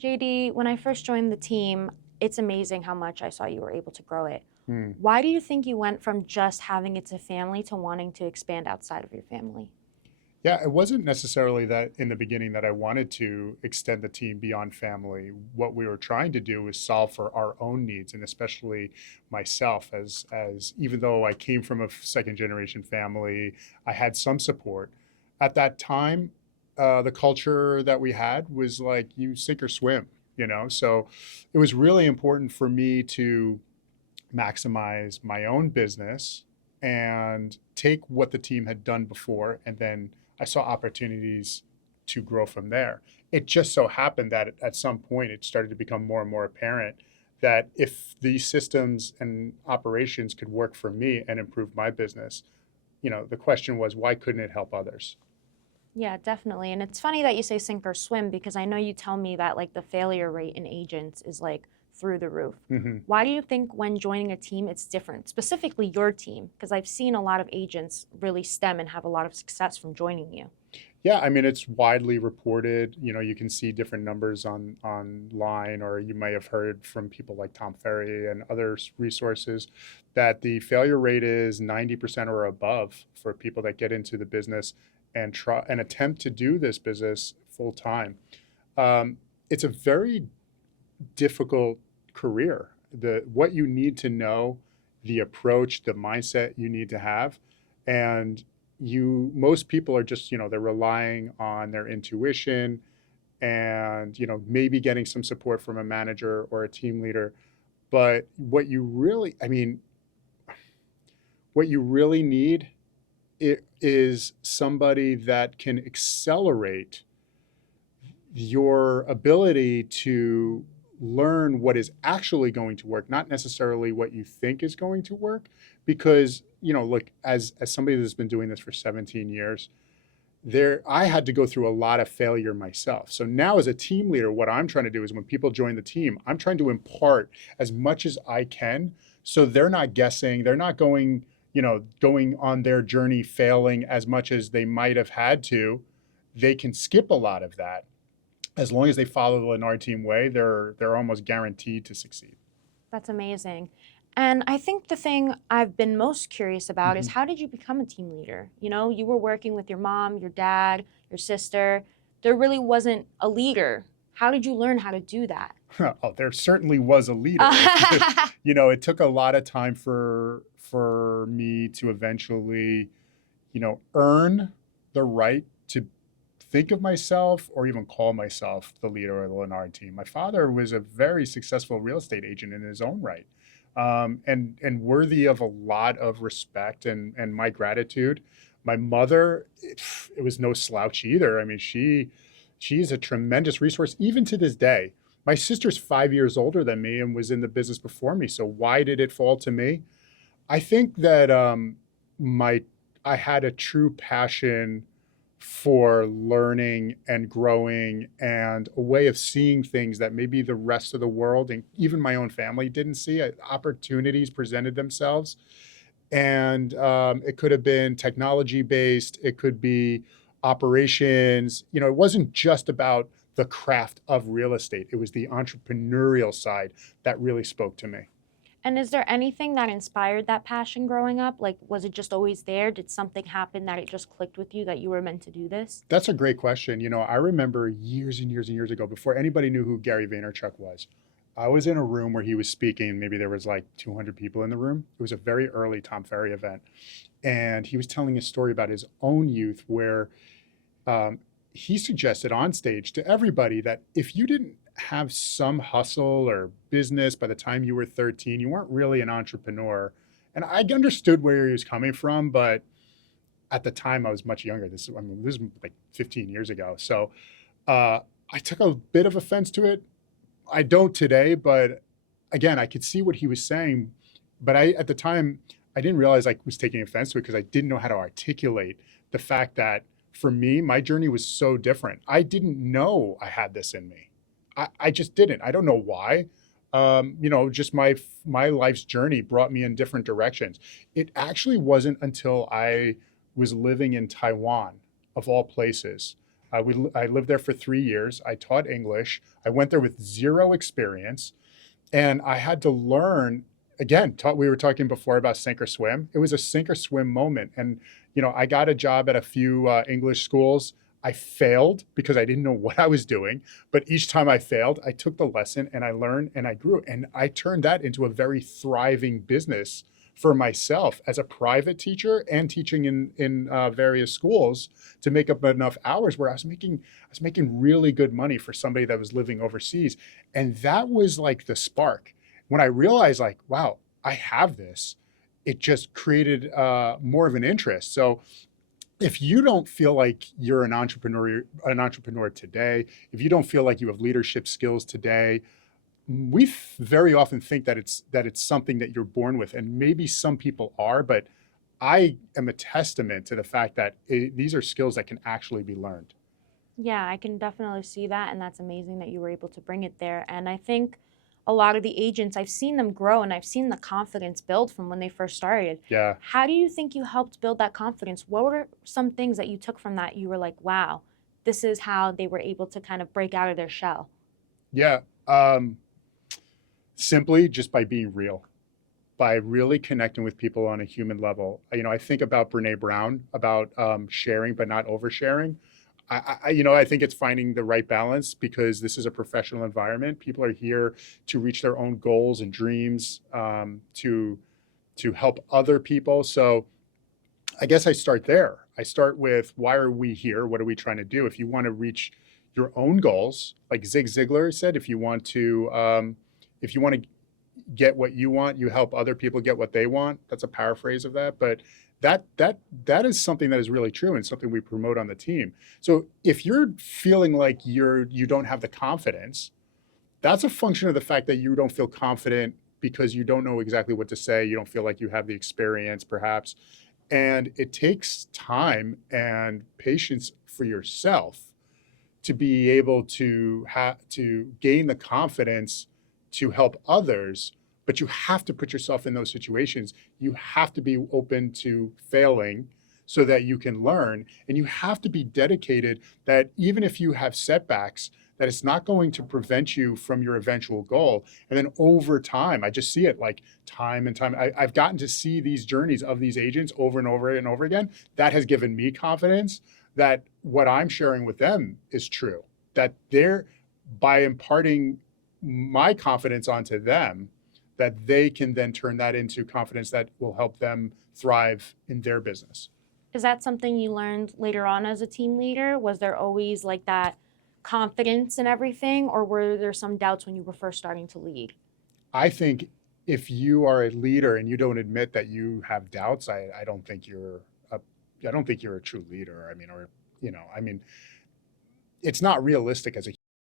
JD, when I first joined the team, it's amazing how much I saw you were able to grow it. Hmm. Why do you think you went from just having it to family to wanting to expand outside of your family? Yeah, it wasn't necessarily that in the beginning that I wanted to extend the team beyond family. What we were trying to do was solve for our own needs, and especially myself, as even though I came from a second generation family, I had some support. At that time, the culture that we had was like you sink or swim, you know. So it was really important for me to maximize my own business and take what the team had done before, and then I saw opportunities to grow from there. It just so happened that at some point it started to become more and more apparent that if these systems and operations could work for me and improve my business, the question was, why couldn't it help others? Yeah, definitely. And it's funny that you say sink or swim because I know you tell me that like the failure rate in agents is like through the roof. Mhm. Why do you think when joining a team it's different, specifically your team? Because I've seen a lot of agents really stem and have a lot of success from joining you. Yeah, I mean, it's widely reported. You can see different numbers online, or you may have heard from people like Tom Ferry and other resources that the failure rate is 90% or above for people that get into the business and try and attempt to do this business full time. It's a very difficult career. The what you need to know, the approach, the mindset you need to have, and most people are just they're relying on their intuition and maybe getting some support from a manager or a team leader. But what you really need is somebody that can accelerate your ability to learn what is actually going to work, not necessarily what you think is going to work. Because, look, as somebody that's been doing this for 17 years, I had to go through a lot of failure myself. So now as a team leader, what I'm trying to do is when people join the team, I'm trying to impart as much as I can so they're not guessing, they're not going on their journey failing as much as they might have had to. They can skip a lot of that as long as they follow the Lennard team way. They're almost guaranteed to succeed. That's amazing. And I think the thing I've been most curious about is Mhm. how did you become a team leader? You know, you were working with your mom, your dad, your sister. There really wasn't a leader. How did you learn how to do that? Oh, there certainly was a leader. It took a lot of time for me to eventually, earn the right to think of myself or even call myself the leader of the Lennard team. My father was a very successful real estate agent in his own right, and worthy of a lot of respect and my gratitude. My mother, it was no slouch either. I mean, she's a tremendous resource even to this day. My sister's 5 years older than me and was in the business before me. So why did it fall to me? I think that my I had a true passion for learning and growing and a way of seeing things that maybe the rest of the world and even my own family didn't see. Opportunities presented themselves, and it could have been technology based. It could be operations. It wasn't just about the craft of real estate. It was the entrepreneurial side that really spoke to me. And is there anything that inspired that passion growing up? Like, was it just always there? Did something happen that it just clicked with you that you were meant to do this? That's a great question. I remember years and years and years ago, before anybody knew who Gary Vaynerchuk was, I was in a room where he was speaking. Maybe there was like 200 people in the room. It was a very early Tom Ferry event. And he was telling a story about his own youth where um, he suggested on stage to everybody that if you didn't have some hustle or business by the time you were 13, you weren't really an entrepreneur. And I understood where he was coming from, but at the time I was much younger. This is like 15 years ago. So I took a bit of offense to it. I don't today, but again, I could see what he was saying. But at the time, I didn't realize I was taking offense to it because I didn't know how to articulate the fact that for me, my journey was so different. I didn't know I had this in me. I just didn't. I don't know why. Just my life's journey brought me in different directions. It actually wasn't until I was living in Taiwan, of all places, I lived there for 3 years. I taught English. I went there with zero experience, and I had to learn. Again, we were talking before about sink or swim. It was a sink or swim moment, and I got a job at a few English schools. I failed because I didn't know what I was doing. But each time I failed, I took the lesson and I learned and I grew. And I turned that into a very thriving business for myself as a private teacher and teaching in various schools to make up enough hours where I was making really good money for somebody that was living overseas. And that was like the spark. When I realized, like, wow, I have this, it just created more of an interest. So if you don't feel like you're an entrepreneur today, if you don't feel like you have leadership skills today, we very often think that it's something that you're born with, and maybe some people are, but I am a testament to the fact that these are skills that can actually be learned. Yeah, I can definitely see that, and that's amazing that you were able to bring it there. And I think a lot of the agents, I've seen them grow and I've seen the confidence build from when they first started. Yeah. How do you think you helped build that confidence? What were some things that you took from that you were like, wow, this is how they were able to kind of break out of their shell? Yeah. Simply just by being real, by really connecting with people on a human level. I think about Brene Brown, about sharing but not oversharing. I think it's finding the right balance, because this is a professional environment. People are here to reach their own goals and dreams, to help other people. So I guess I start there. I start with, why are we here? What are we trying to do? If you want to reach your own goals, like Zig Ziglar said, if you want to get what you want, you help other people get what they want. That's a paraphrase of that, but that is something that is really true and something we promote on the team. So if you're feeling like you don't have the confidence, that's a function of the fact that you don't feel confident because you don't know exactly what to say. You don't feel like you have the experience, perhaps. And it takes time and patience for yourself to be able to gain the confidence to help others. But you have to put yourself in those situations. You have to be open to failing so that you can learn. And you have to be dedicated that even if you have setbacks, that it's not going to prevent you from your eventual goal. And then over time, I just see it like time and time. I've gotten to see these journeys of these agents over and over and over again. That has given me confidence that what I'm sharing with them is true, that by imparting my confidence onto them, that they can then turn that into confidence that will help them thrive in their business. Is that something you learned later on as a team leader? Was there always like that confidence in everything, or were there some doubts when you were first starting to lead? I think if you are a leader and you don't admit that you have doubts, I don't think you're a true leader. I mean, it's not realistic as a